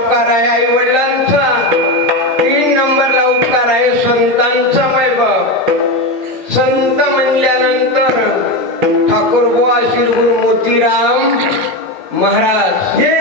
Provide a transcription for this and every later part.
उपकार आहे आई वडिलांचा, 3 नंबरला उपकार आहे संतांचा. मायबाप संत म्हणल्यानंतर ठाकूरबुवा श्री गुरु मोतीराम महाराज हे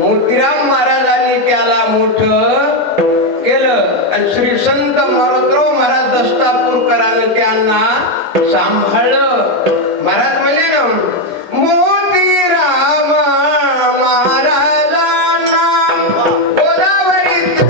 मोतीराम महाराजांनी त्याला मोठं केलं आणि श्री संत मारुतराव महाराज दस्तापूरकरांनी त्यांना सांभाळलं. महाराज म्हणले ना मोतीराम महाराजांना गोदावरीत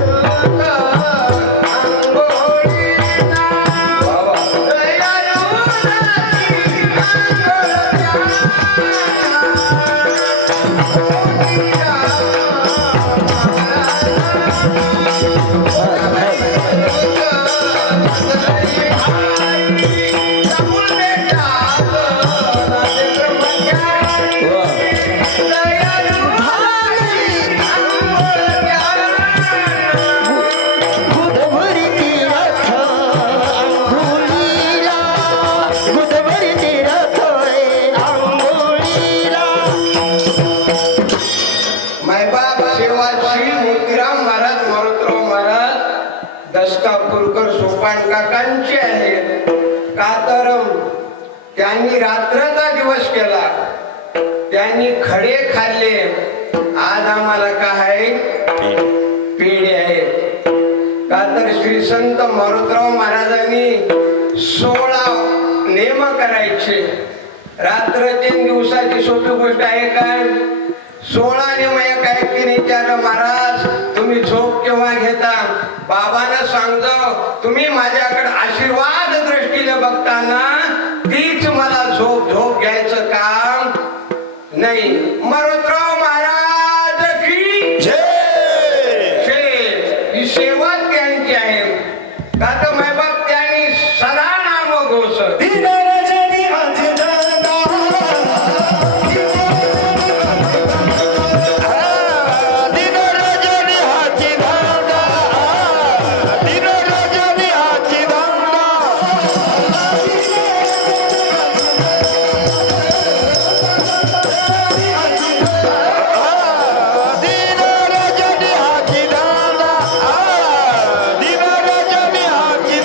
दस्तापूरकर सोपान काकांचे आहेत. का तर त्यांनी रात्रचा दिवस केला, त्यांनी खडे खाल्ले. आज आम्हाला काय पेढे आहेत. का तर श्री संत मारुतराव महाराजांनी 16 नेम करायचे. रात्रचे दिवसाची सोपी गोष्ट आहे काय? 16 नेम एक आहे की नाही? त्याला महाराज तुम्ही झोप केव्हा घेता? बाबांना सांगतो तुम्ही माझ्याकडे आशीर्वाद दृष्टीने बघताना तीच मला झोप घ्यायचं काम नाही. मारुतराव महाराज की जय. ही सेवा त्यांची आहे. का तर मायबाप त्यांनी सदा नाम घोष हाकी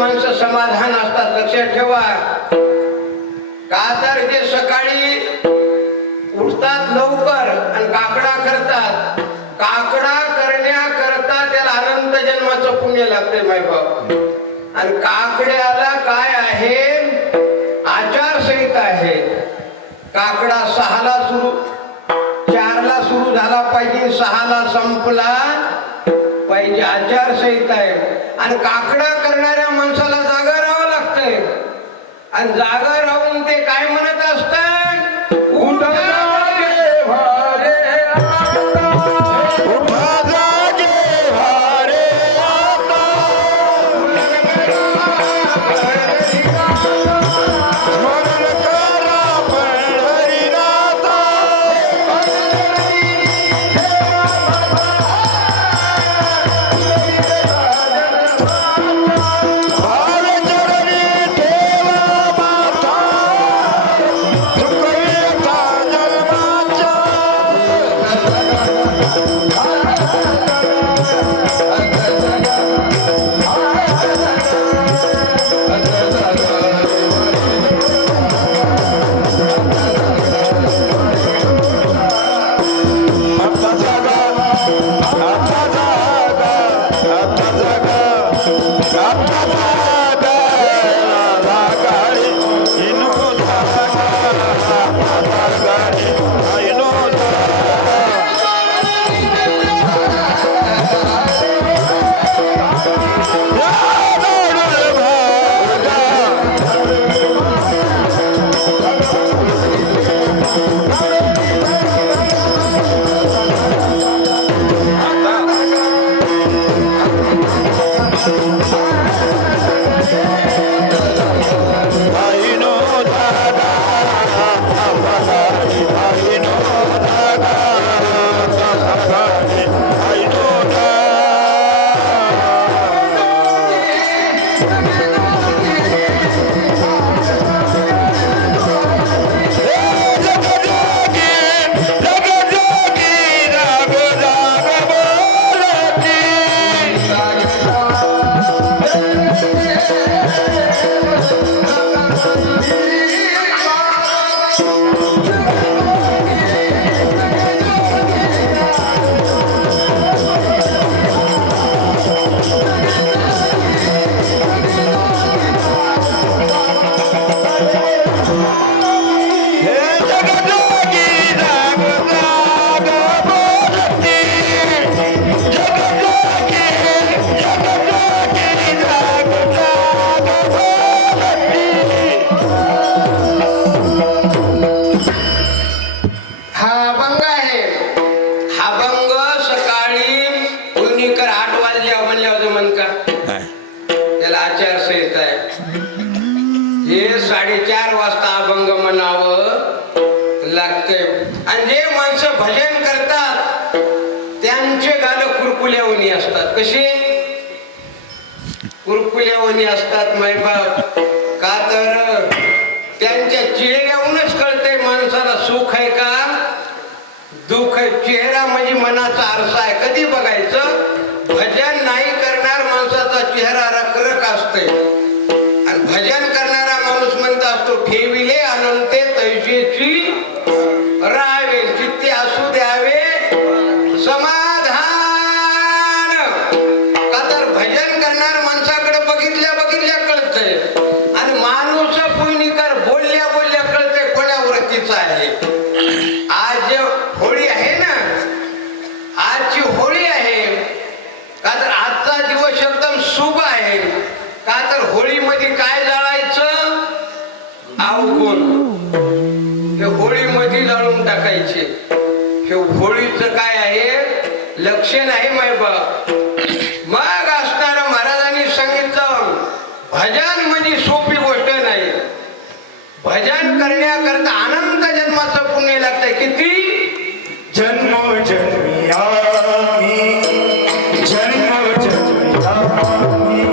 माणसं समाधान असतात. लक्षात ठेवा. का तर जे सकाळी उठतात लवकर आणि काकडा करतात, काकडा करण्याकरता त्याला अनंत जन्माचं पुण्य लागते मायबाप. आणि काकड्याला काय आहे, आचारसंहिता आहे. काकडा 6ला सुरू, 4ला सुरू झाला पाहिजे, 6ला संपला पाहिजे, आचारसंहिता आहे. आणि काकडा करणाऱ्या माणसाला जागा राहावं लागतंय. आणि जागा राहून ते काय म्हणत असतात, हे 4:30 वाजता अभंग म्हणावं लागतंय. आणि जे माणसं भजन करतात त्यांचे गाल कुरकुल्यावणी असतात. कसे कुरकुल्यावणी असतात मायबाप? का तर त्यांच्या चेहऱ्यावरूनच कळतंय माणसाला सुख आहे का दुःख आहे. चेहरा म्हणजे मनाचा आरसा आहे. कधी बघायचं? भजन नाही करणार माणसाचा चेहरा रखरख असते आणि भजन करणारा माणूस म्हणत असतो ठेविले अनंते तैसेची राहावे, चित्ते असू द्यावे समाधान. का तर भजन करणार माणसाकडे बघितल्या बघितल्या कळतंय आणि माणूस पुणीकर बोलल्या बोलल्या कळतंय कोण्या वृत्तीचा आहे. आज होळी आहे ना, आजची होळी आहे. का तर आजचा दिवस एकदम शुभ आहे. का तर होळीमध्ये काय जाळायचं? अवगुण. हे होळीमध्ये जाळून टाकायचे. हे होळीचं काय आहे? लक्षण आहे मायबाप. मग असणारा महाराजांनी सांगितलं भजन म्हणजे सोपी गोष्ट नाही. भजन करण्याकरता अनंत जन्माचं पुण्य लागतंय. किती जन्मोजन्मी आम्ही जन्मोजन्मी आम्ही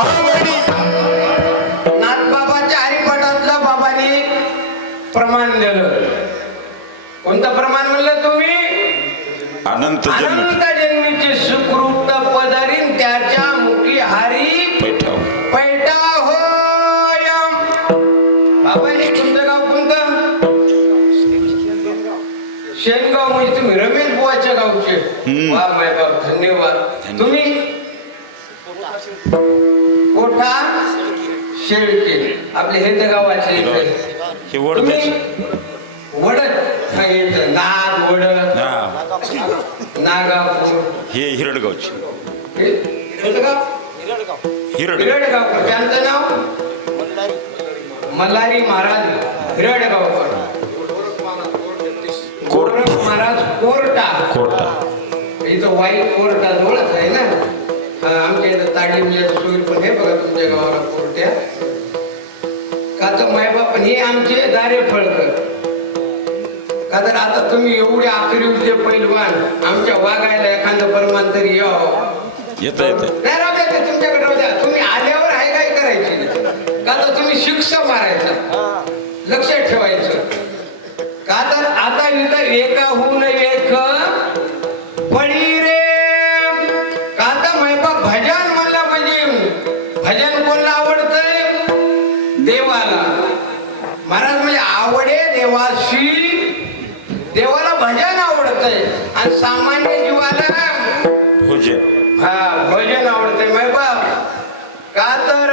आवडी नाथबाबाच्या हरिपाठातलं बाबांनी प्रमाण दिलं. कोणतं प्रमाण म्हणलं तुम्ही? अनंत जन्म अनंत जन्मीचे सुकृत पदरीन त्याच्या मुखी हारी पैठाव पैठा होय. बाबांनी तुमचं गाव कोणतं? शेणगाव. म्हणजे तुम्ही रमेश बुवाच्या गावचे. वा माय बाप, धन्यवाद. तुम्ही कोठा शेळके, आपले हे तर गावाचे इथे. हे वडदाचे. वडद हा येत नाग वडद हा नागापूर हे हिरडगावचे. हे कोणतं गाव? हिरड हिरडगावकर. त्यांचं नाव मल्हारी महाराज हिरडगावकर. गोरख महाराज कोर्टा. कोर्टा. इथं वाईट कोर्टा जवळच आहे ना. हा, आमच्या इथं ताडीमच्या सोयी पण हे बघा तुमच्या गावाला कोर्ट्या. का तर मायबाप हे आमचे दारे फळकर. का तर आता तुम्ही एवढे आखरी उठले पैलवान, आमच्या वागायला एखादं परमान तरी यावं. येत येत नाही राहू द्या, ते तुमच्याकडे राहू द्या. तुम्ही आल्यावर आहे काय करायची. का तर तुम्ही शिक्षा मारायचा, लक्षात ठेवायचं. का तर आता इथं एकाहून एक पडी रे. का तर मैबा भजन म्हणलं म्हणजे भजन कोणाला आवडतंय? देवाला. महाराज म्हणजे आवडे देवाशी. देवाला भजन आवडतंय आणि सामान्य जीवाला भोजन. हा भजन आवडतंय मैबा. का तर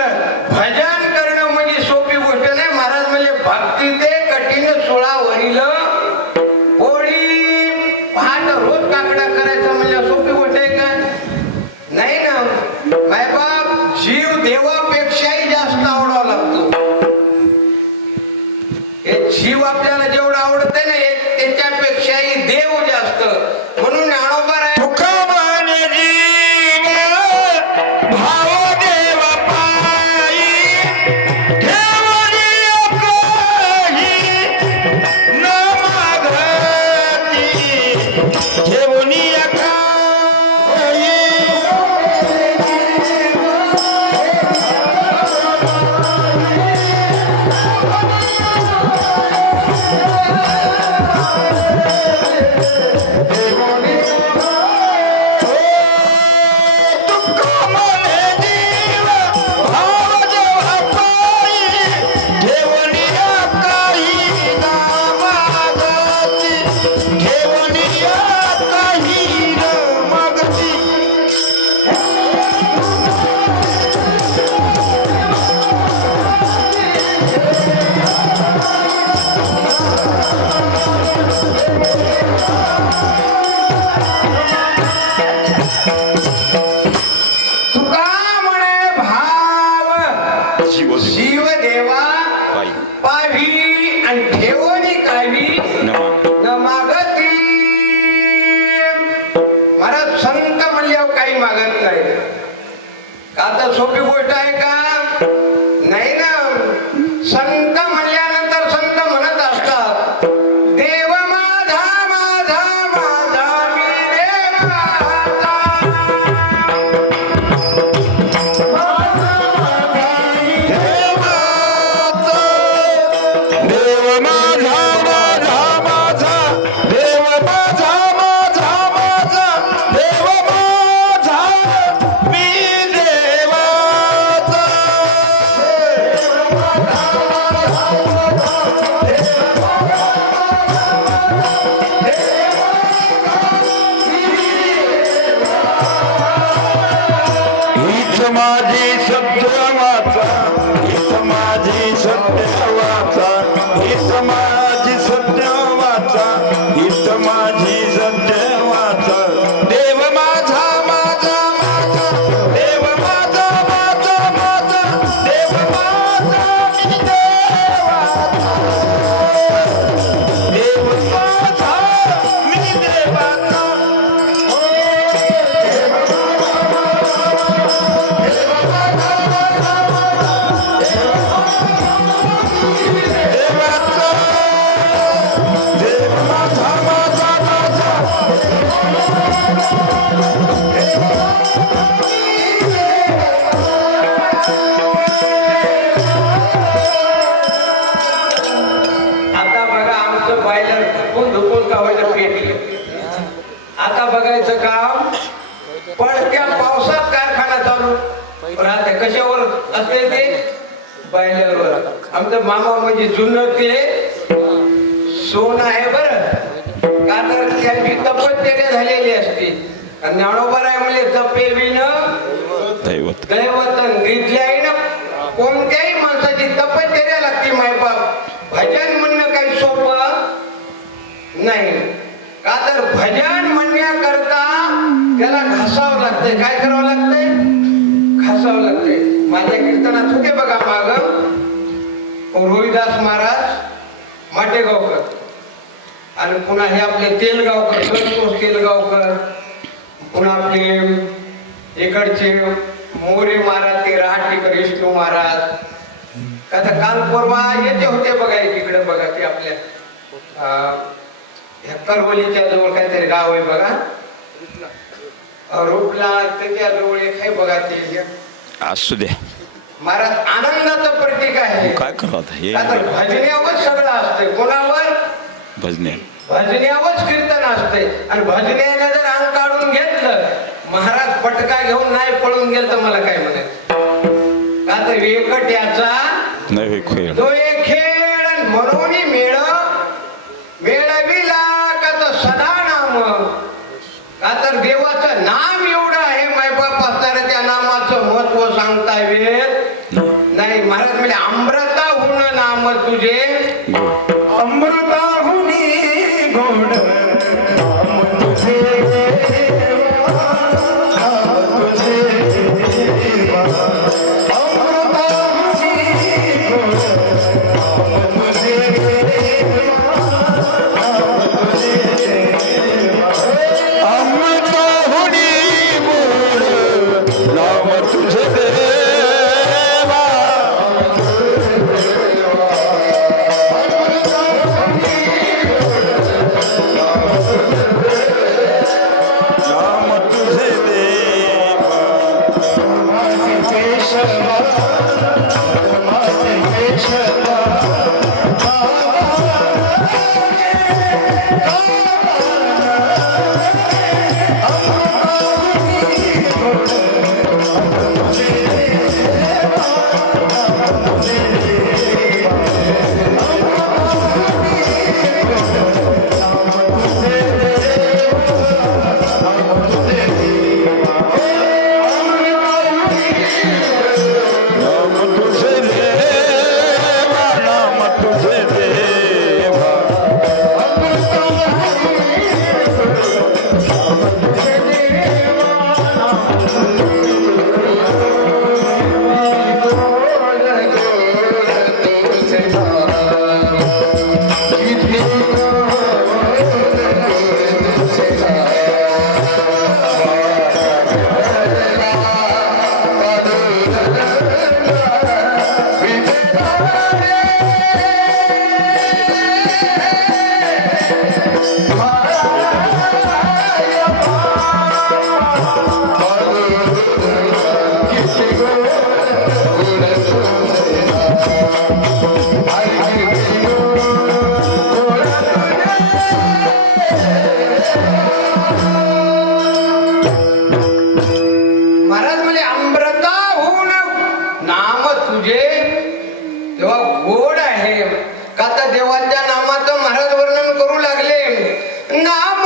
भजन करणं म्हणजे सोपी गोष्ट नाही. महाराज म्हणजे भक्ती ते कठीण सोळावरील पोळी. पहाट रोज काकडा करायचा म्हणजे सोपी गोष्ट आहे का? नाही ना. मायबाप जीव देवापेक्षाही जास्त आवडावा लागतो. हे जीव आपल्याला जेवढं आवडत आहे ना, त्याच्यापेक्षाही देव जास्त. म्हणून ज्ञानोबा आहे तुका माने जीव भाव देव पायी ठेवली काही न मागती ठेवली काही. तुका म्हणे भाव जीव जीव देवा पायी पावी आणि ठेवणी कावी नमा. न मागती. महाराज संत म्हणल्यावर काही मागत नाही. का तर सोपी गोष्ट आहे का? नाही ना. संत म्हणल्यानंतर संत म्हणत असतात देव माझा माझा माझा मी देवाचा. देव माझा माझा माझा देव माझा माझा माझा देव माझा मी देवाचा. हीच माझी सत्यवाचा, हीच माझी सत्यवाचा, हीच माझी सत्यवाचा, हीच माझी सत्यवाचा. देव माझा माझा माझा देव माझा माझा माझा देव माझा मी देवाचा. देव माझा मी देवाचा. देव माझा असते ते पाहिल्यावर आमचं मामा म्हणजे जुनं ते सोन आहे बरं. का तर त्यांची तपश्चर्या झालेली असते आणि ज्ञानोबर आहे म्हणजे तपेविन दैवत दैवतन निधल्याईनं कोणत्याही माणसाची तपश्चर्या लागते मायबाप. भजन म्हणणं काही सोपं नाही. का तर भजन म्हणण्याकरता त्याला घासावं लागतंय. काय करावं लागतंय? घासावं लागतंय. माझ्या कीर्तनात होते बघा माग रोहिदास महाराज माटेगावकर आणि पुन्हा हे आपले तेलगावकर संतोष तेलगावकर, पुन्हा आपले इकडचे मोरे महाराज ते रहाटीकर विष्णू महाराज. आता काल परवा येते होते बघा तिकडे बघा ते आपल्या करवलीच्या जवळ काहीतरी गाव आहे बघा रोपला त्याच्या जवळ एक आहे बघा ते. असू द्या महाराज आनंदाचं प्रतीक आहे. काय करा आता हे भजन्यावर सगळं असते. कोणावर? भजने भजन्यावरच कीर्तन असते. आणि भजन्याने जर अंग काढून घेतलं महाराज पटका घेऊन नाही पळून गेल तर मला काय म्हणायचं. का तर एकट्याचा नव्हे खेळ तो एक खेळ म्हणून मेळ मेळविला का तर सदा नाम. का तर देवाचं नाम एवढं आहे मायबाप असणाऱ्या त्या नामाचं महत्व सांगता येत नाही. महाराज म्हणजे अमृता होण नाम तुझे अमृताहुनी गोड नाम तुझे नाम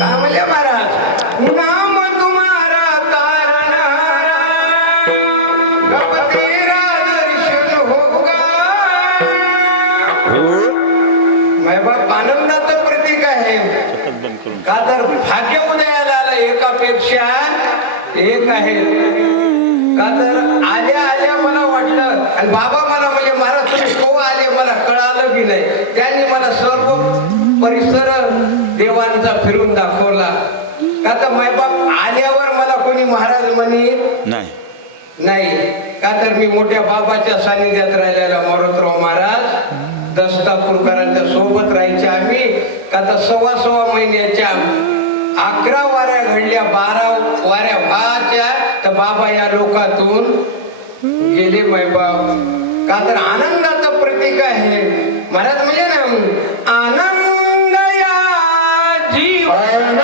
काय म्हणले महाराज नाम तुम्हारा तारणहारा कब तेरा दर्शन होगा माय बाप आनंदाचं प्रतीक आहे का तर भाग्य उदयाला आलं एकापेक्षा एक आहे का तर आल्या आल्या मला वाटलं आणि बाबा मला म्हणजे महाराज तुम्ही को आले मला कळालं बी नाही त्यांनी मला सर्व परिसर देवांचा फिरून दाखवला का तर मायबाप आल्यावर मला कोणी महाराज म्हणे नाही नाही का तर मी मोठ्या बाबाच्या सानिध्यात राहिलेला मारुतराव महाराज दस्तापूरकरांच्या सोबत राहायचे आम्ही का तर सव्वा महिन्याच्या 11 वाऱ्या घडल्या 12 वाऱ्या व्हायच्या तर बाबा या लोकातून गेले मायबाप का तर आनंदाचं प्रतीक आहे महाराज म्हणजे ना आनंद या जीवन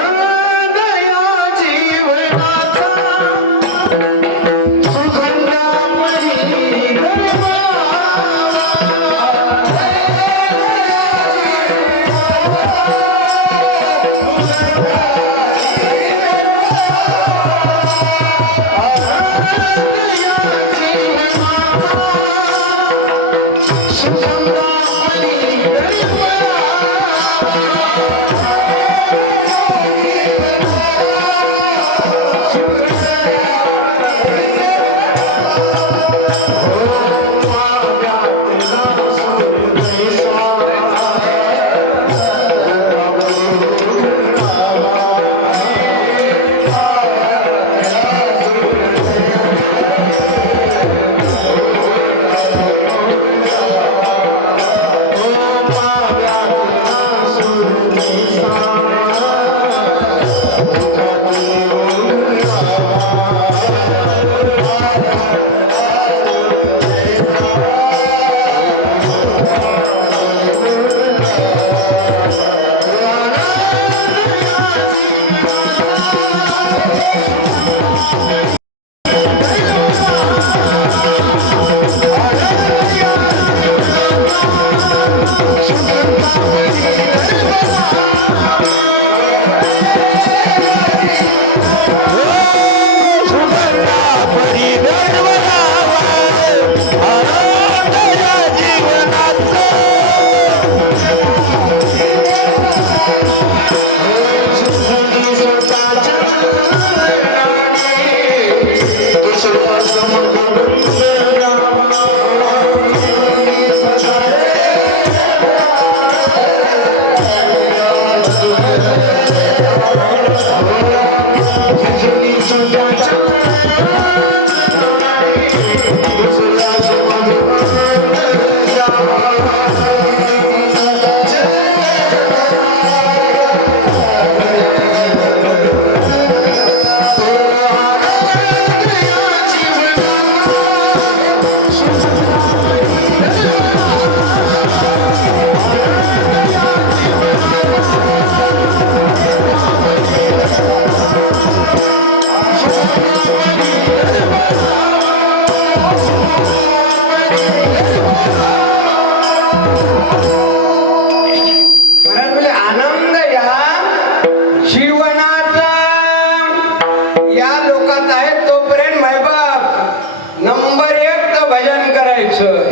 Hey!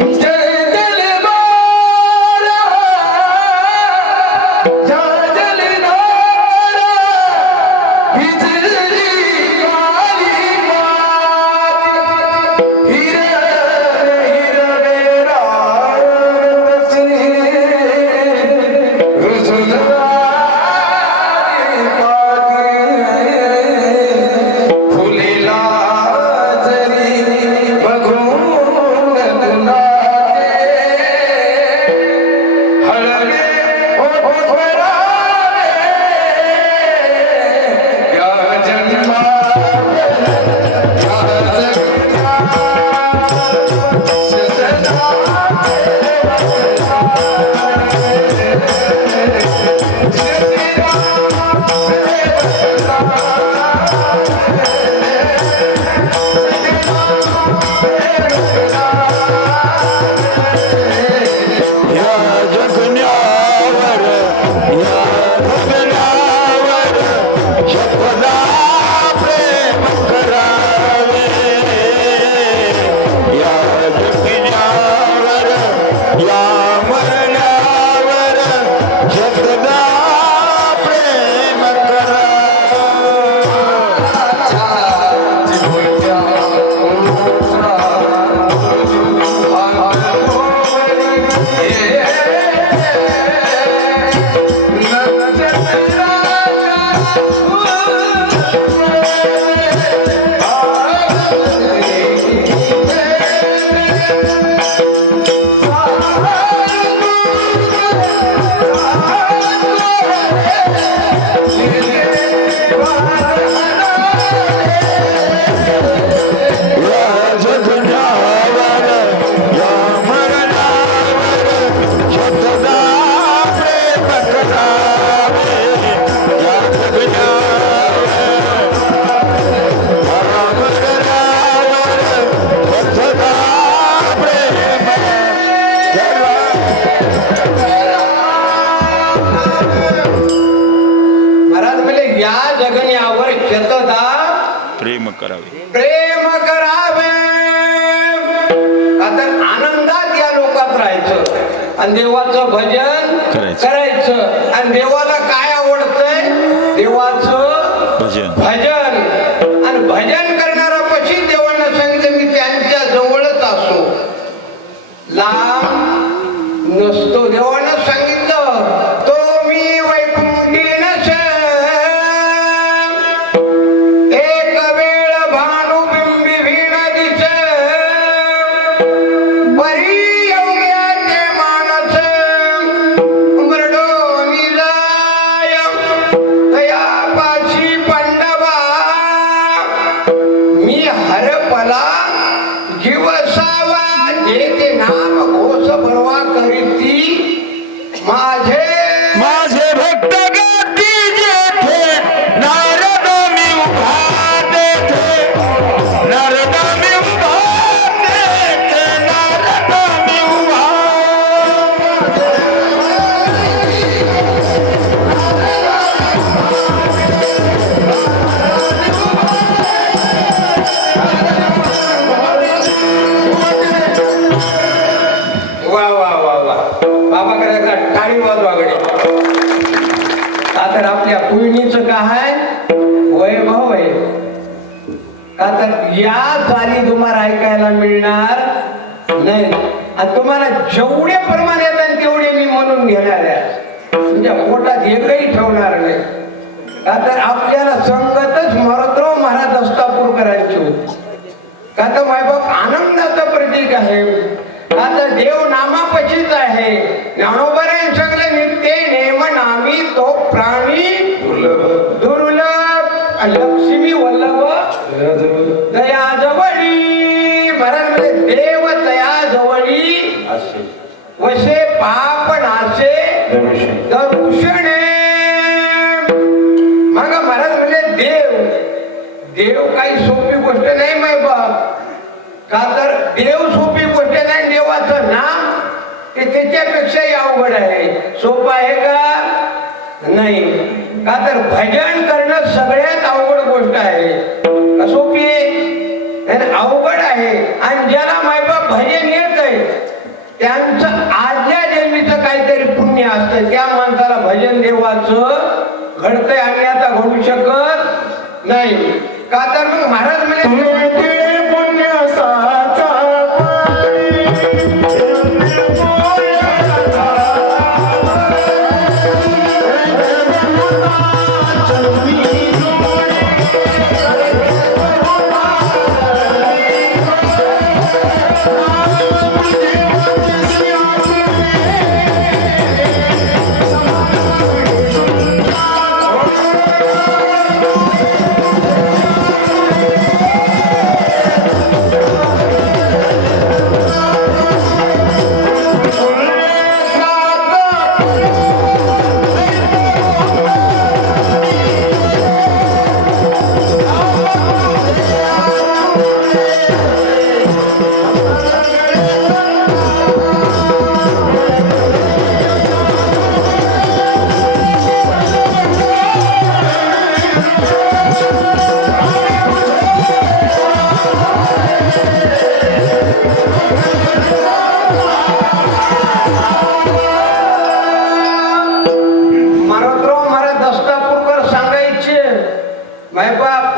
महाराज म्हणजे या जगण्यावर शतदा प्रेम करावे. प्रेम करावे. आता आनंदात या लोकात राहायचं आणि देवाचं भजन करायचं. आणि देवाला काय आवडतंय? देवाचं भजन. आणि भजन करणारा पशी देवांना सांगितलं मी त्यांच्या जवळच असो, लांब नसतो. देवांना सांगितलं तो मी वैकुंठी नस, एक वेळ भानुबिंबी भीण दिस, परी योग्याचे मानस मरडोनी जाय, तयापाशी पांडवा मी हरपला जीवसावा, जेथे नाम घोष बरवा करीती माझे माझे भक्त गाती जेथे, नारद मी उभा तेथे, नारद मी उभा तेथे, नारद मी उभा. वा वा वा वा. बाबा करायचा टाळी वाजवाकडे. का तर आपल्या पुळणीचं काय वैभव आहे. का तर या चाली तुम्हाला ऐकायला मिळणार नाही. आणि तुम्हाला जेवढे प्रमाण येतात तेवढे मी म्हणून घेणार आहे. तुमच्या पोटात एकही ठेवणार नाही. का तर आपल्याला संगतच मरतराव महाराज दस्तापूरकरांची होती. का तर मायबाप आनंदाचं प्रतीक आहे. का तर देव नामापशीच आहे. ज्ञानोबराय सगळे नित्य नेम नामी तो प्राणी दुर्लभ, लक्ष्मी वल्लभ दया जवळी. महाराज म्हणजे देव दया जवळी वशे पाप नाशे दर्शने. मग महाराज म्हणजे देव काही सोपी गोष्ट नाही माय बाप. का तर देव सोपी गोष्ट नाही. देवाचं नाम ते त्याच्यापेक्षाही अवघड आहे. सोपं आहे का? नाही. का तर भजन करणं सगळ्यात अवघड गोष्ट आहे. का सोपी आहे? अवघड आहे. आणि ज्याला मायबाप भजन येत आहे त्यांचं आजच्या जन्मीचं काहीतरी पुण्य असतं. त्या माणसाला भजन देवाचं घडतंय आणि आता घडू शकत नाही. का तर मग महाराज म्हणजे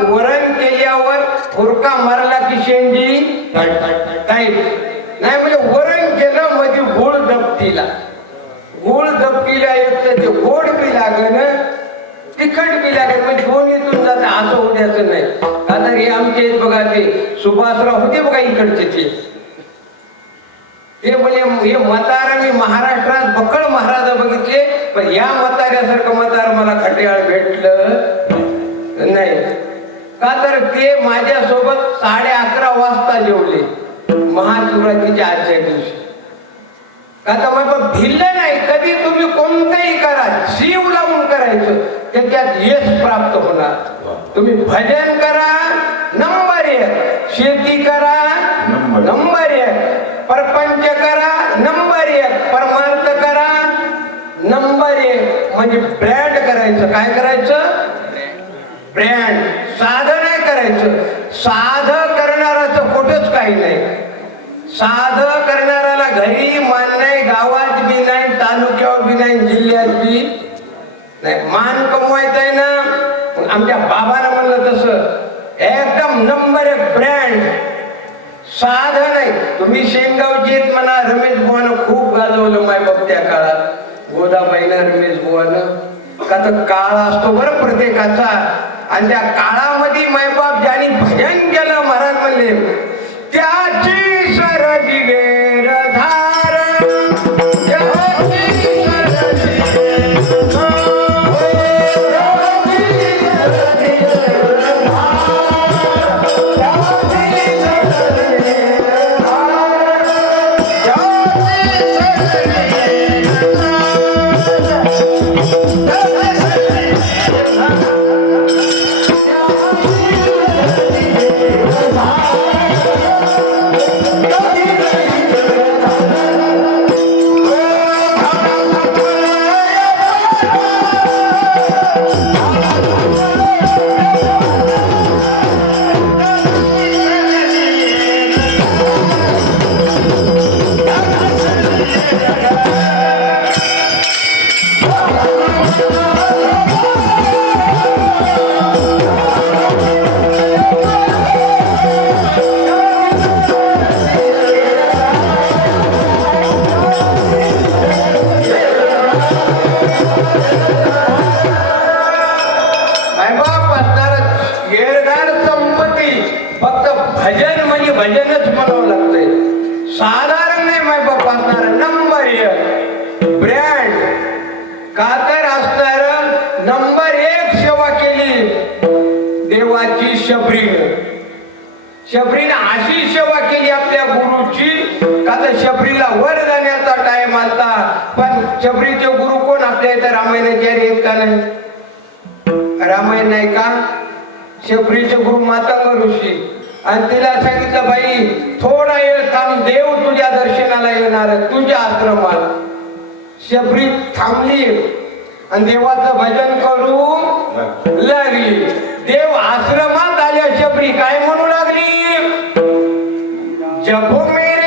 वरण केल्यावर खुरका मारला की शेंडी टाईट नाही. म्हणजे वरण केलं मध्ये गोळ दबतीला. गोळ दबतीला एक तर ते गोड बी लागन तिखट बी लागेल. म्हणजे दोन्हीतून जात असं होण्याचं नाही. आता हे आमचे बघा ते सुभाषराव होते बघा इकडचे ते म्हणजे हे म्हातारा मी महाराष्ट्रात बक्कळ महाराज बघितले. पण या म्हाताऱ्यासारखं म्हातार मला खट्याळ भेटलं नाही. का तर ते माझ्यासोबत 11:30 वाजता जेवले महाशिवरात्रीच्या आजच्या दिवशी. का तर मग भिल्लं नाही. कधी तुम्ही कोणतंही करा जीव लावून करायचं त्याच्यात यश प्राप्त होणार. तुम्ही भजन करा नंबर 1, शेती करा नंबर 1, परपंच करा नंबर 1, परमार्थ करा नंबर 1, म्हणजे ब्रँड करायचं. काय करायचं? ब्रँड. साधं नाही करायचं. साधं करणाराचं कुठंच काही नाही. साधं करणाऱ्याला घरी मान नाही, गावात बी नाही, तालुक्यावर बी नाही, जिल्ह्यात बी नाही. मान कमवायचा आहे ना. आमच्या बाबाला म्हणलं तसं एकदम नंबर एक ब्रँड. साधं नाही. तुम्ही शेंगावचे आहेत म्हणा. रमेश बुवानं खूप गाजवलं मायबाप त्या काळात. गोदाबाईनं, रमेश बुवानं. का तर काळ असतो बरं प्रत्येकाचा. आणि त्या काळामध्ये मायबाप ज्यांनी भजन केलं, महाराज म्हणले त्याची सरजी वेरधार, त्याची सरजी वेरधार. भजन म्हणजे भजनच म्हणावं लागतंय. साधारण नाही मायबाप असणार. नंबर एक ब्रँड. का तर असणार नंबर एक सेवा केली देवाची शबरीनं. शबरीनं अशी सेवा केली आपल्या गुरुची का तर शबरीला वर जाण्याचा टाइम आलता. पण शबरीचे गुरु कोण? आपल्या इथं रामायणाचार्य आहेत का नाही? रामायण नाही का? शबरीचे गुरु मातंग ऋषी. आणि तिला सांगितलं बाई थोडा वेळ थांब, देव तुझ्या दर्शनाला येणार आहे तुझ्या आश्रमात. शबरी थांबली आणि देवाचं भजन करू लागली. देव आश्रमात आल्या शबरी काय म्हणू लागली? जपो मेरे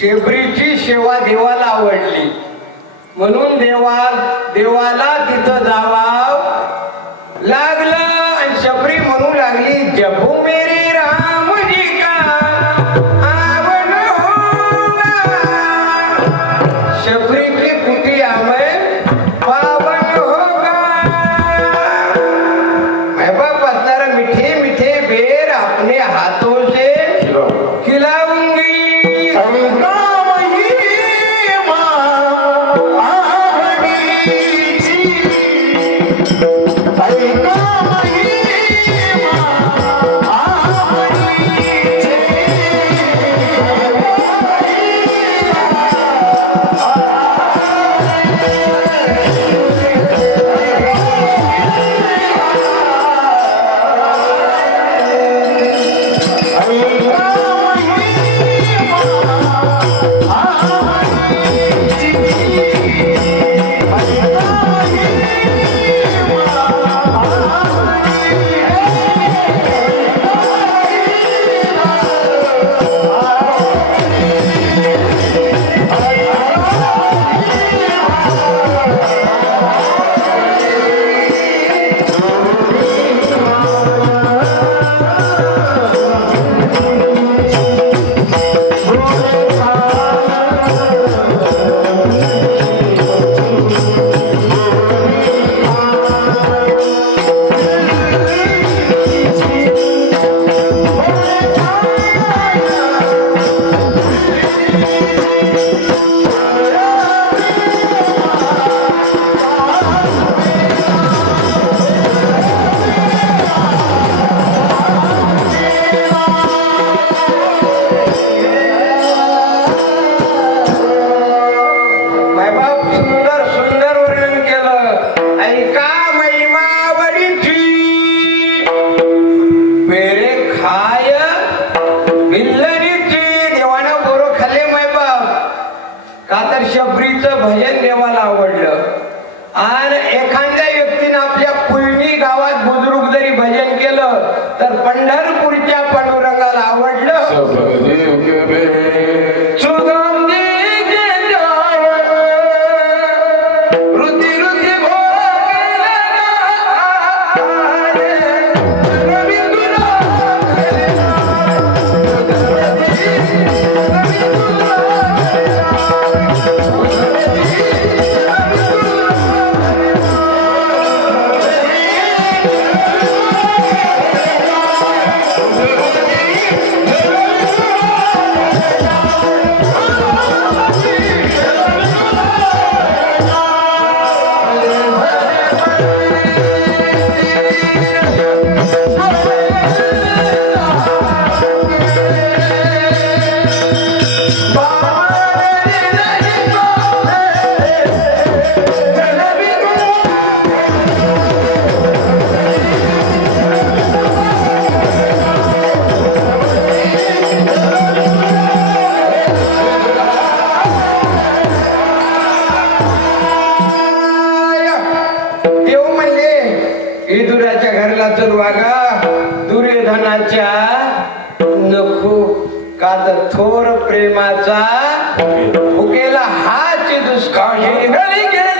शेबरीची सेवा देवाला आवडली म्हणून देवाला तिथं जावाव लागलं. आणि शबरी म्हणू लागली जपो मेरे राम जी का आवन होगा. शबरी की कुटिया में पावन होगा. मैं बाप असणार मीठे मीठे बेर अपने हाथों से खिलाऊंगी. पंढरपूरच्या पांडुरंगाला आवडलं. सुगंधी गेंद्यावर रुती रुती भोगेला रे. रवी तुला देव म्हणले इदुराच्या घरला चल वागा, दुर्योधनाच्या नको, का तर थोर प्रेमाचा फुकेला हाच दुष्काळ गली गेले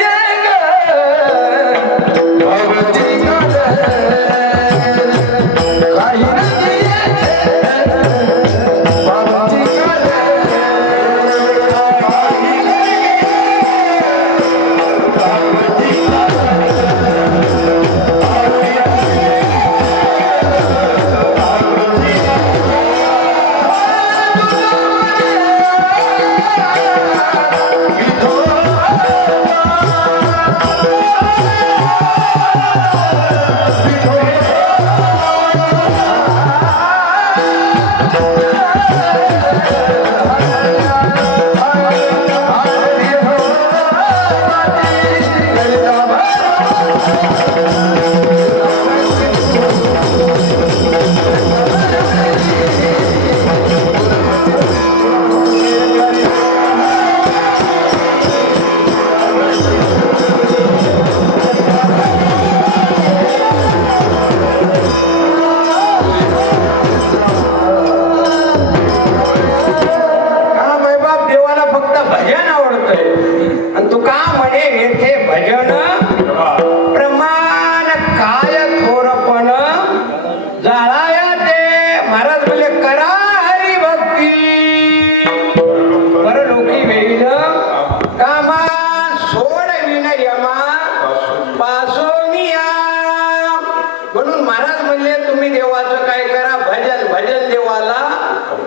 म्हणून महाराज म्हणले तुम्ही देवाचं काय करा, भजन भजन देवाला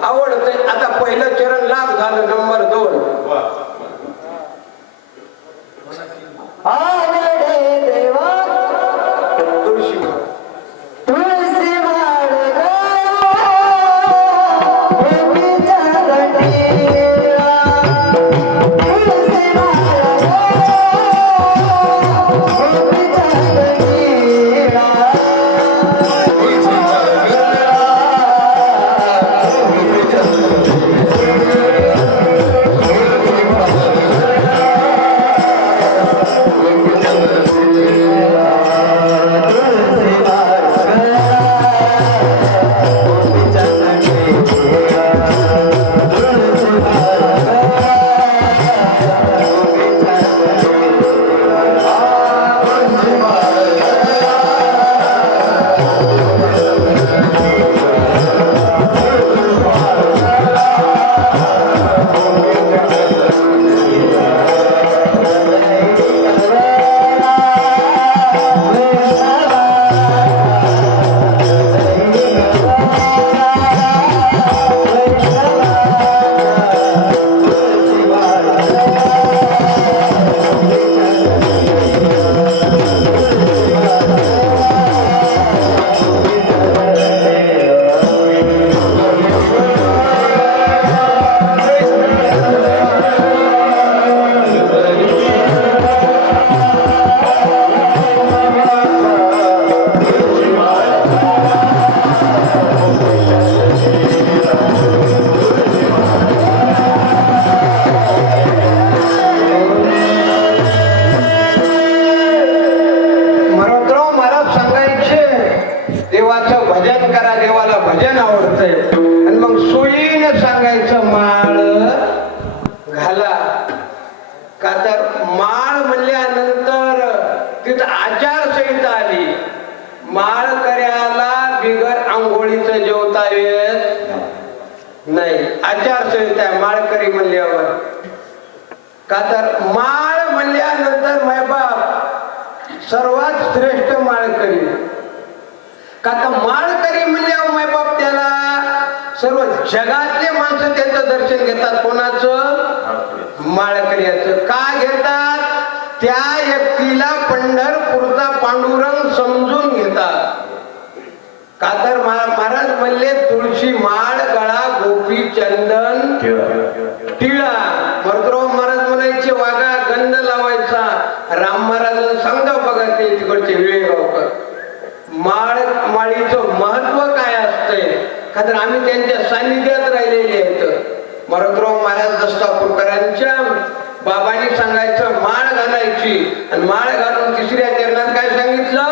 आवडतंय. आता पहिलं चरण लाभ झालं. नंबर 2 आवडे देवा तुळशी तुळशी वाढ गो. छान आवडतंय. आणि मग सोयीनं सांगायचं माळ घाला. का तर माळ म्हणल्यानंतर तिथं आचारसंहिता आली. माळकऱ्याला बिगर आंघोळीचं जेवता येत नाही. आचारसंहिता आहे माळकरी म्हणल्यावर. का तर माळ म्हणल्यानंतर मायबाप सर्वात श्रेष्ठ माळकरी. का तर माळकरी म्हणल्यावर मायबाप त्याला सर्व जगातले माणसं त्याचं दर्शन घेतात. कोणाचं? माळकऱ्याचं. का घेतात? त्या व्यक्तीला पंढरपूरचा पांडुरंग समजून घेतात. का तर महाराज म्हणले तुळशी माळ गळा गोपी चंदन टिळा. मरुदराव महाराज म्हणायचे वागा गंध लावायचा. राम महाराजांना सांगा बघा ते तिकडचे वेळेगावकर. माळीचं महत्व काय असतंय. का तर आम्ही त्यांच्या सान्निध्यात राहिलेले आहेत. मरुदराव महाराज दस्तापूरकरांच्या बाबांनी सांगायचं माळ घालायची. आणि माळ घालून तिसऱ्या चरणात काय सांगितलं?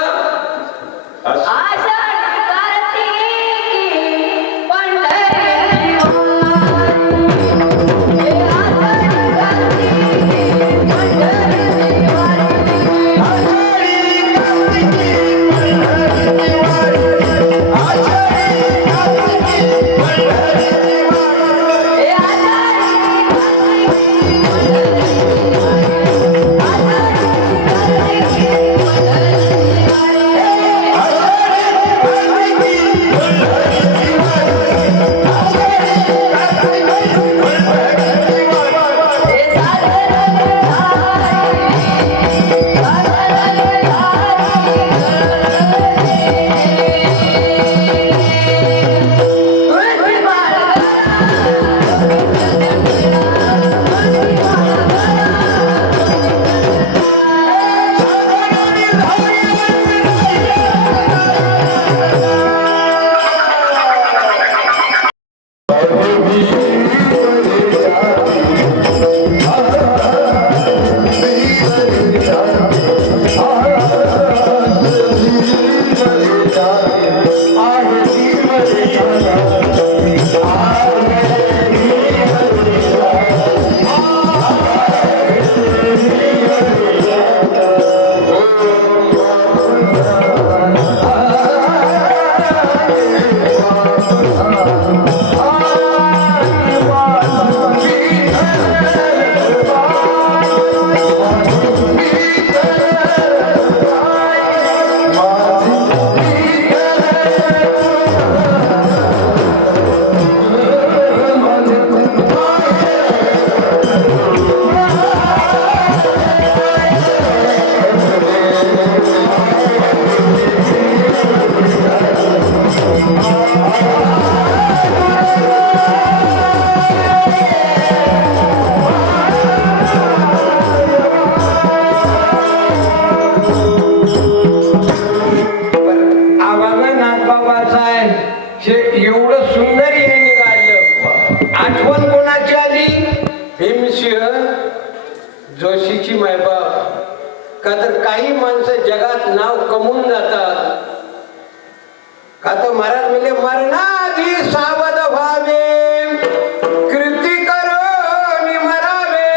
एवढं सुंदर हे निघालं. आठवण कोणाची आली? भीमसिंह जोशीची मायबाप. का तर काही माणसं जगात नाव कमवून जातात. का तर महाराज म्हणजे मरणाधी सावध व्हावे कृती करो निमरावे.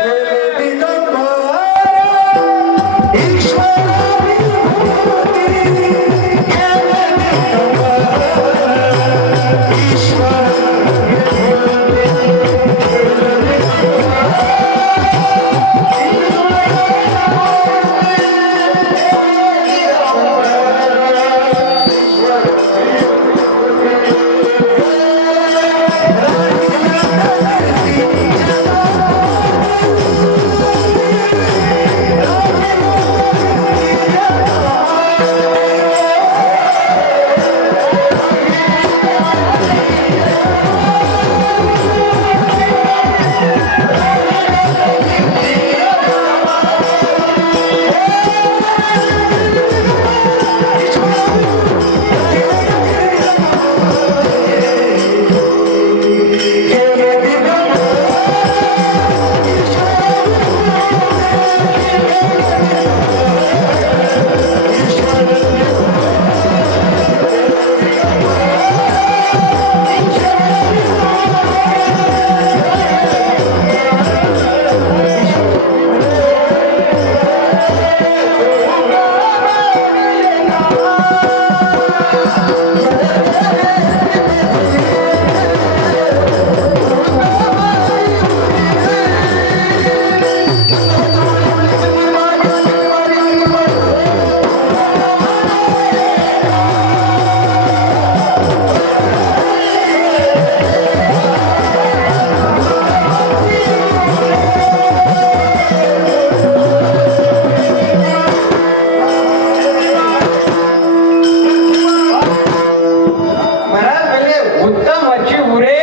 उत्तमाची उरे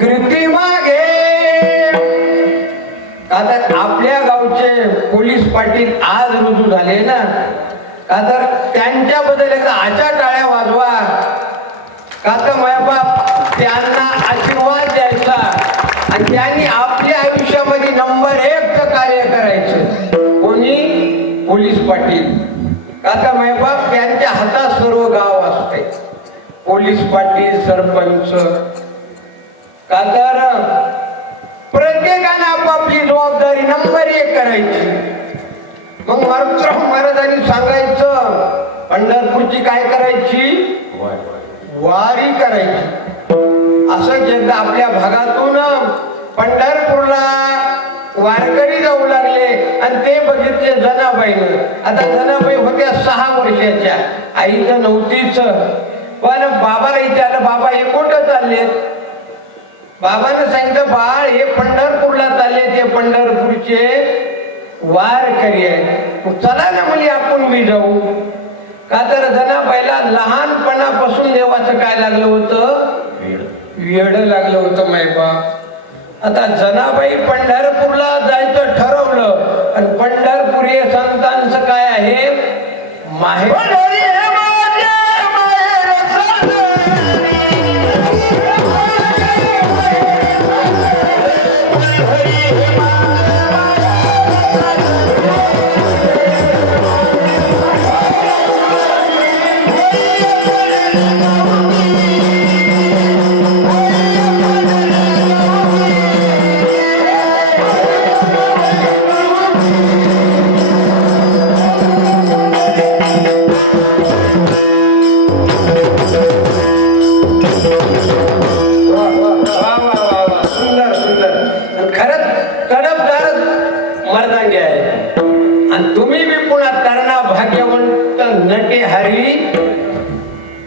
कृत्रिमा घे. का तर आपल्या गावचे पोलीस पाटील आज रुजू झाले ना, का तर त्यांच्याबद्दल एकदा आच्या टाळ्या वाजवा. का तर माझ्या बाप त्यांना आशीर्वाद द्यायचा आणि त्यांनी आपल्या आयुष्यामध्ये नंबर 1 कार्य करायचं. कोणी? पोलीस पाटील. का तर माझ्या बाप त्यांच्या हातात सर्व गाव असते. पोलीस पाटील, सरपंच. का तर प्रत्येकाने आपापली जबाबदारी नंबर 1 करायची. मग मारुतराव महाराजांनी सांगायचं पंढरपूरची काय करायची? वारी करायची. असं एकदा आपल्या भागातून पंढरपूरला वारकरी जाऊ लागले आणि ते बघितले जनाबाईनं. आता जनाबाई होत्या 6 वर्षाच्या, आईचं नव्हतीच. पण बाबाला विचारलं, बाबा हे कुठं चालले? बाबानं सांगितलं, बाळ हे पंढरपूरला चालले, ते पंढरपूरचे वारकरी आहे. चला ना मुली आपण बी जाऊ. का तर जनाबाईला लहानपणापासून देवाचं काय लागलं होतं? वेड लागलं होतं मायबा. आता जनाबाई पंढरपूरला जायचं ठरवलं आणि पंढरपूर हे संतांचं काय आहे? माहेर.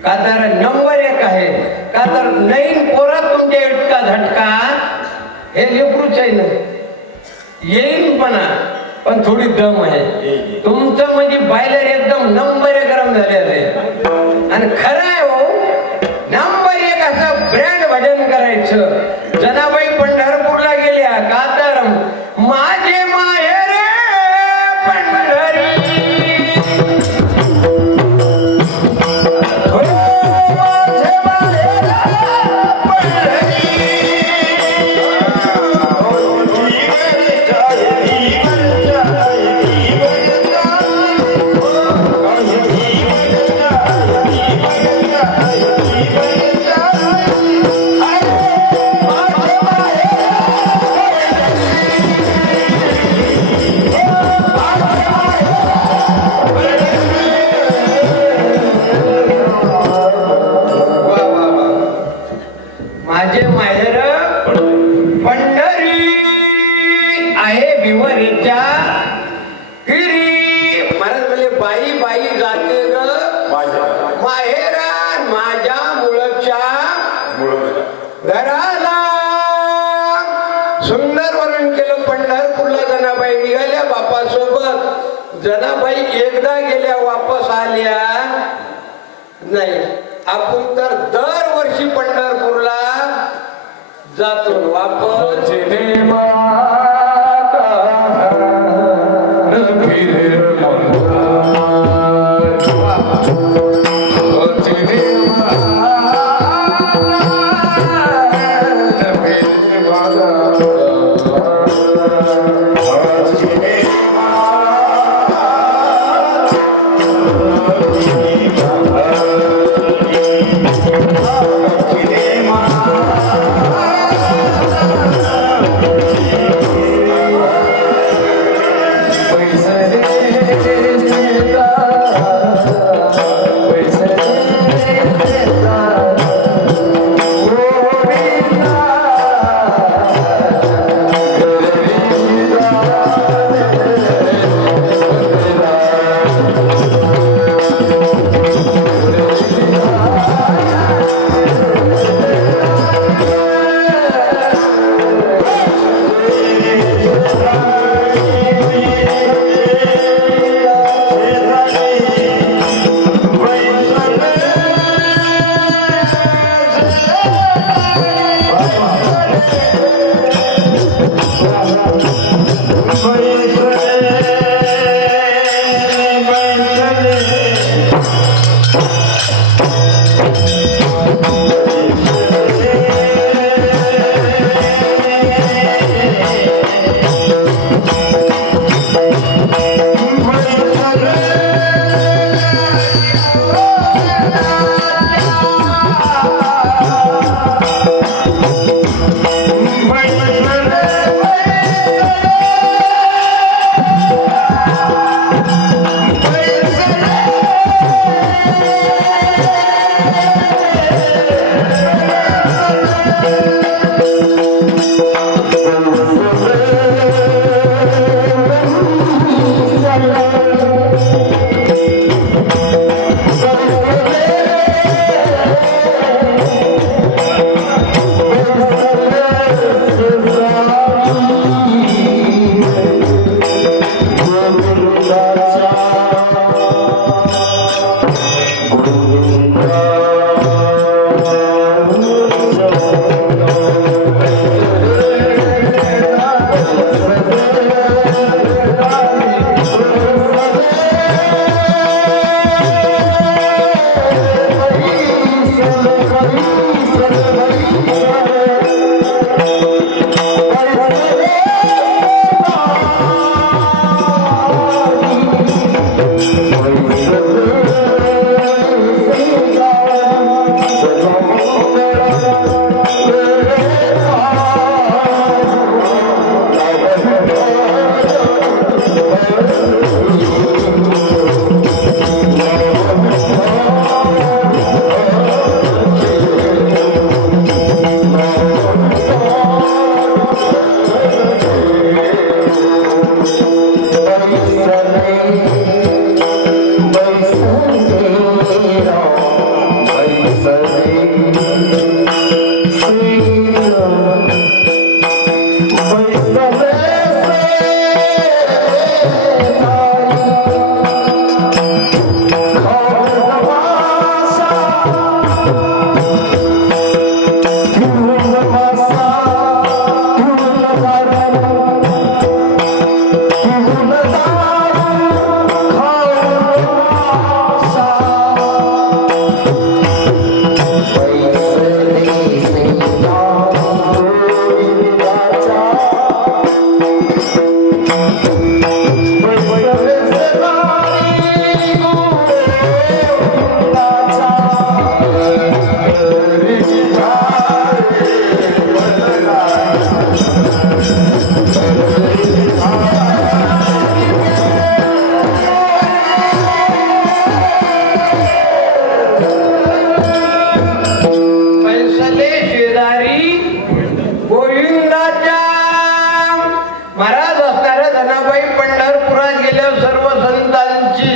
का तर नंबर 1 आहे. का तर नवीन पोरात तुमच्या इतका झटका हे लेकरूच आहे ना, येईन पण थोडी दम आहे तुमचं. म्हणजे बायलर एकदम नंबर 1 गरम झालेलं आहे. आणि खरं आहे हो, नंबर 1 असं ब्रँड भजन करायचं. जनाबाई पंढरपूरला गेल्या. का तर माझे माहेर पंढरी. सुंदर वर्णन केलं. पंढरपूरला जनाबाई निघाल्या बापासोबत. जनाबाई एकदा गेल्या, वापस आल्या नाही. आपण तर दरवर्षी पंढरपूरला जातो वापस. पैसले शेजारी गोविंदाच्या महाराज असणाऱ्या धनाबाई पंढरपुरात गेल्यावर सर्व संतांची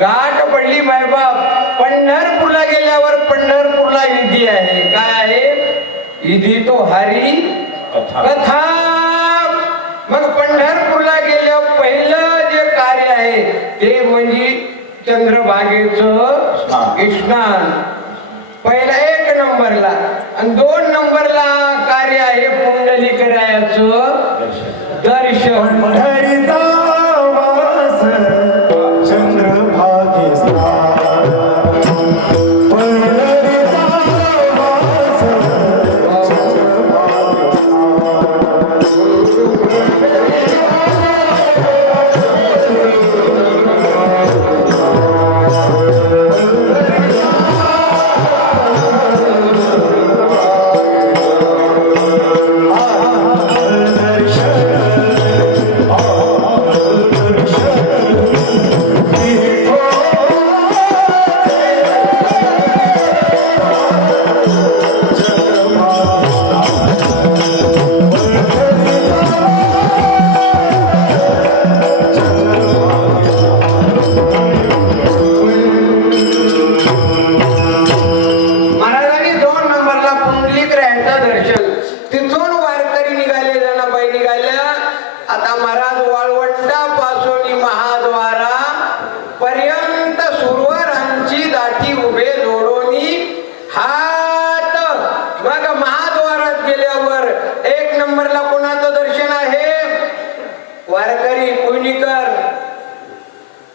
गाठ पडली. मायबाप पंढरपूरला गेल्यावर पंढरपूरला ईदी आहे. काय आहे ईदी? तो हरी कथा. मग पंढरपूरला गेल्यावर पहिलं जे कार्य आहे ते म्हणजे चंद्रभागेचं स्नान. पहिला 1 नंबरला. आणि 2 नंबरला कार्य आहे पुंडलिकरायाचं दर्शन. पंढरीचा वास चंद्रभागे स्नान. पंढरीचा वास चंद्रभागे महाराजांनी 2 नंबरला पुंडलिकरायाचं दर्शन. तिथून वारकरी निघाले, जनाबाई निघाल्या. आता महाराज वाळवंटापासून महाद्वारा पर्यंत सुरवरांची दाटी उभे जोडोनी हात. मग महाद्वारात गेल्यावर 1 नंबरला कोणाचं दर्शन आहे? वारकरी पुणेकर.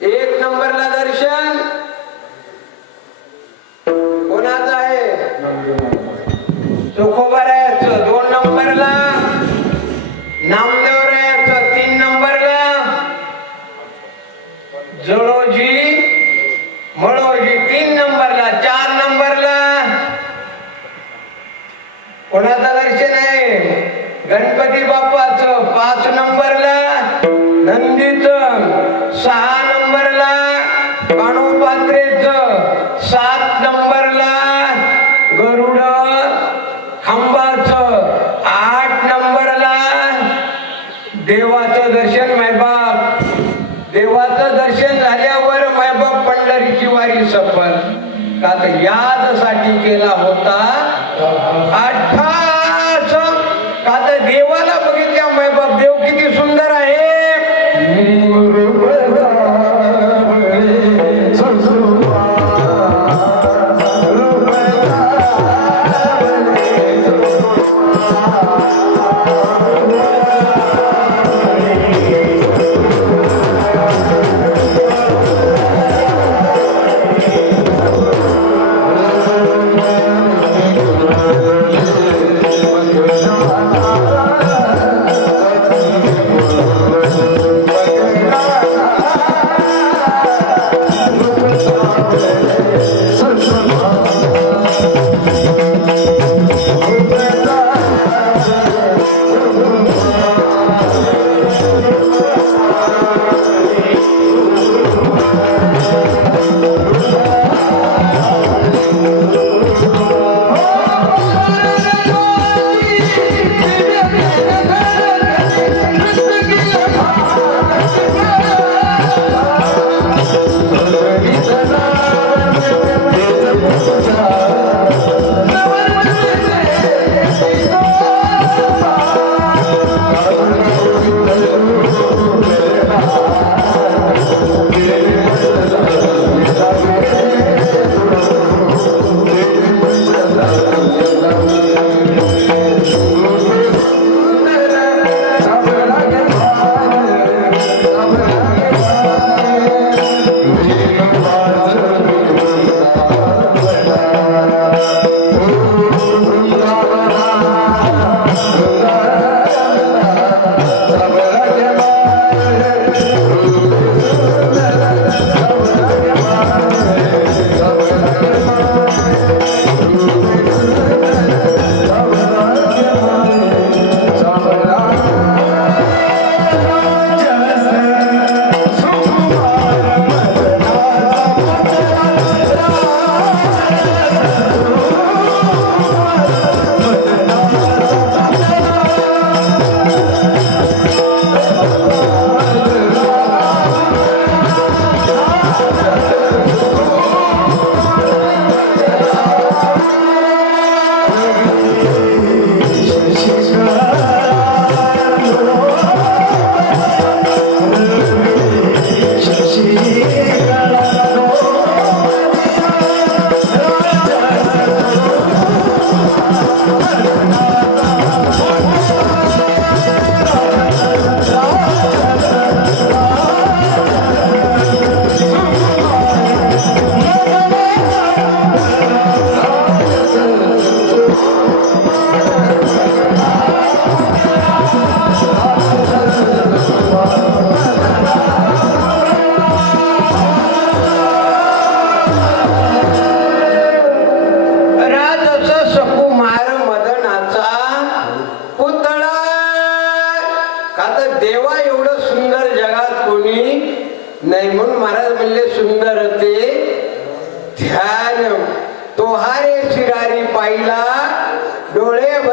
1 नंबरला दर्शन कोणाचं आहे? चोखोबारायाचं. 2 नंबरला नामदेवरायाचं. 3 नंबरला जळोजी मळोजी. 3 नंबरला. 4 नंबरला कोणाचं दर्शन आहे? गणपती बाप्पाचं. 5 नंबरला नंदीचं. 6 नंबरला काणोपात्रेचं. 7 नंबरला गरुड खांबाचं. 8 नंबरला देवाचं दर्शन. मायबाप देवाचं दर्शन झाल्यावर मायबाप पंढरीची वारी सफल. का तर यादसाठी केला होता 8च. का तर देवाला बघितल्या मायबाप देव किती सुंदर आहे.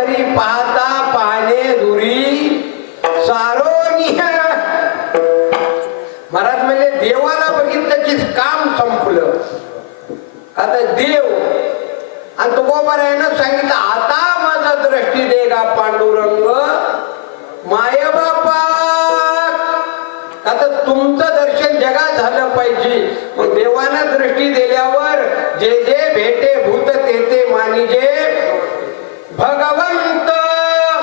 परी पाहता पाहणे दुरी सारोनिया. महाराज म्हणजे देवाला बघितलं की काम संपलं. आता देव आणि तुकोबारायानं सांगितलं आता माझा दृष्टी देगा पांडुरंग माया बापा. आता तुमचं दर्शन जगात झालं पाहिजे. मग देवानं दृष्टी दिल्यावर जे जे भेटे भूत तेथे मानिजे भगवंत.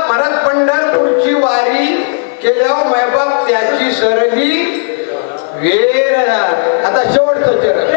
महाराज पंढरपूरची वारी केल्यावर मायबाप त्याची सरली वेर. आता शेवटचं चरण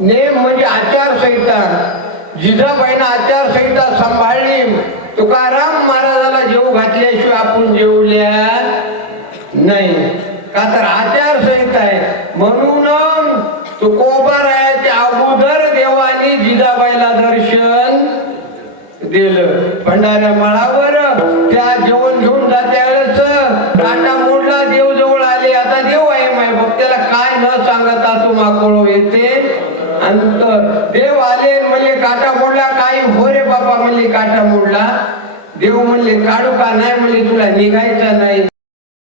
नेम म्हणजे आचारसंहिता. जिजाबाईनं आचारसंहिता सांभाळली. तुकाराम महाराजाला जेव घातल्याशिवाय आपण जेवल्या नाही, का तर आचारसंहिता आहे. म्हणून तुकोबारायाच्या अगोदर देवानी जिजाबाईला दर्शन दिलं. भंडाऱ्या माळावर त्या जेवण घेऊन जात्या वेळेस काटा मोडला, देव जवळ आले. आता देव आहे माय भक्ताला काय न सांगता तू माकोळ येते अंतर. देव आले म्हणले काटा मोडला, काही हो रे बाबा म्हणले काटा मोडला. देव म्हणले काढू का? नाही म्हणले तुला निघायचं नाही.